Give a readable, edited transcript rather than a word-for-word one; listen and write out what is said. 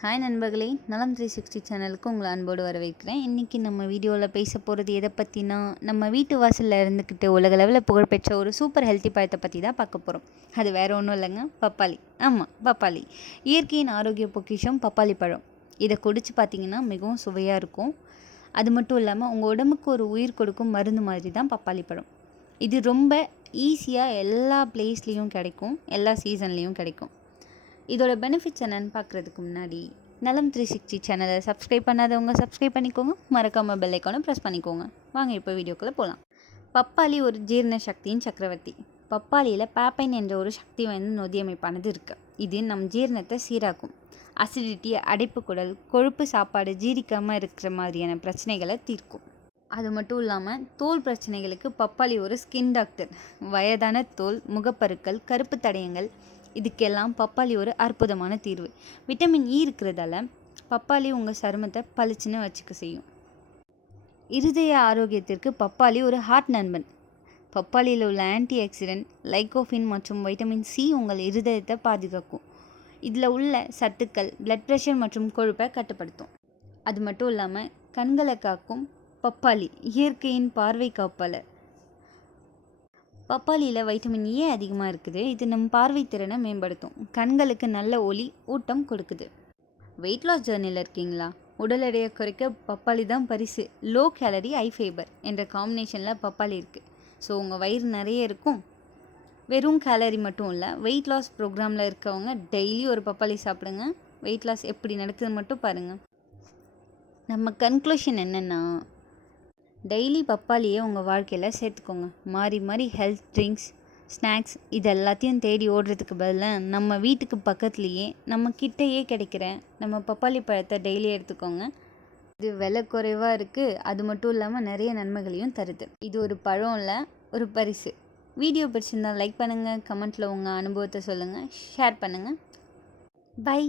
Hi நண்பர்களே, நலம் 360 சேனலுக்கு உங்களை அன்போடு வரவேற்கிறேன். இன்றைக்கி நம்ம வீடியோவில் பேச போகிறது எதை பற்றினா, நம்ம வீட்டு வாசலில் இருந்துக்கிட்டு உலகளவில் புகழ்பெற்ற ஒரு சூப்பர் ஹெல்த்தி பழத்தை பற்றி தான் பார்க்க போகிறோம். அது வேறு ஒன்றும் இல்லைங்க, பப்பாளி. ஆமாம், பப்பாளி. இயற்கையின் ஆரோக்கிய பொக்கிஷம் பப்பாளி பழம். இதை குடிச்சு பார்த்திங்கன்னா மிகவும் சுவையாக இருக்கும். அது மட்டும் இல்லாமல் உங்கள் உடம்புக்கு ஒரு உயிர் கொடுக்கும் மருந்து மாதிரி தான் பப்பாளி பழம். இது ரொம்ப ஈஸியாக எல்லா பிளேஸ்லேயும் கிடைக்கும், எல்லா சீசன்லேயும் கிடைக்கும். இதோட பெனிஃபிட்ஸ் என்னென்னு பார்க்குறதுக்கு முன்னாடி நலம் 360 சேனலை சப்ஸ்கிரைப் பண்ணாதவங்க சப்ஸ்கிரைப் பண்ணிக்கோங்க, மறக்காமல் பெல் ஐக்கானை ப்ரெஸ் பண்ணிக்கோங்க. வாங்க இப்போ வீடியோக்குள்ளே போகலாம். பப்பாளி ஒரு ஜீரண சக்தியின் சக்கரவர்த்தி. பப்பாளியில் பேப்பைன் என்ற ஒரு சக்தி வாய்ந்த நொதி அமைப்பானது இருக்குது. இது நம் ஜீரணத்தை சீராக்கும். அசிடிட்டி, அடைப்பு குடல், கொழுப்பு சாப்பாடு ஜீரிக்காமல் இருக்கிற மாதிரியான பிரச்சனைகளை தீர்க்கும். அது மட்டும் இல்லாமல் தோல் பிரச்சனைகளுக்கு பப்பாளி ஒரு ஸ்கின் டாக்டர். வயதான தோல், முகப்பருக்கள், கருப்பு தடயங்கள், இதுக்கெல்லாம் பப்பாளி ஒரு அற்புதமான தீர்வு. விட்டமின் இ இருக்கிறதால பப்பாளி உங்கள் சருமத்தை பளிச்சுன்னு வச்சுக்க செய்யும். இருதய ஆரோக்கியத்திற்கு பப்பாளி ஒரு ஹார்ட் நண்பன். பப்பாளியில் உள்ள ஆன்டி ஆக்சிடென்ட், லைகோஃபின் மற்றும் வைட்டமின் சி உங்கள் இருதயத்தை பாதுகாக்கும். இதில் உள்ள சத்துக்கள் பிளட் ப்ரெஷர் மற்றும் கொழுப்பை கட்டுப்படுத்தும். அது மட்டும் இல்லாமல் கண்களை காக்கும் பப்பாளி இயற்கையின் பார்வை காப்பாளர். பப்பாளியில் வைட்டமின் ஏ அதிகமாக இருக்குது. இது நம் பார்வை திறனை மேம்படுத்தும். கண்களுக்கு நல்ல ஒளி ஊட்டம் கொடுக்குது. வெயிட் லாஸ் ஜேர்னியில் இருக்கீங்களா? உடல் எடையை குறைக்க பப்பாளி தான் பரிசு. லோ கேலரி ஹை ஃபைபர் என்ற காம்பினேஷனில் பப்பாளி இருக்குது. ஸோ உங்கள் வயிறு நிறைய இருக்கும். வெறும் கேலரி மட்டும் இல்லை, வெயிட் லாஸ் ப்ரோக்ராமில் இருக்கவங்க டெய்லி ஒரு பப்பாளி சாப்பிடுங்க. வெயிட் லாஸ் எப்படி நடக்குது மட்டும் பாருங்கள். நம்ம கன்க்ளூஷன் என்னென்னா, டெய்லி பப்பாளியை உங்கள் வாழ்க்கையில் சேர்த்துக்கோங்க. மாறி மாறி ஹெல்த் ட்ரிங்க்ஸ், ஸ்நாக்ஸ் இது எல்லாத்தையும் தேடி ஓடுறதுக்கு பதிலாக நம்ம வீட்டுக்கு பக்கத்துலேயே நம்ம கிட்டேயே கிடைக்கிற நம்ம பப்பாளி பழத்தை டெய்லி எடுத்துக்கோங்க. இது விலை குறைவாக இருக்குது. அது மட்டும் இல்லாமல் நிறைய நன்மைகளையும் தருது. இது ஒரு பழம் இல்லை, ஒரு பரிசு. வீடியோ பிடிச்சிருந்தால் லைக் பண்ணுங்கள், கமெண்ட்டில் உங்கள் அனுபவத்தை சொல்லுங்கள், ஷேர் பண்ணுங்கள். பை.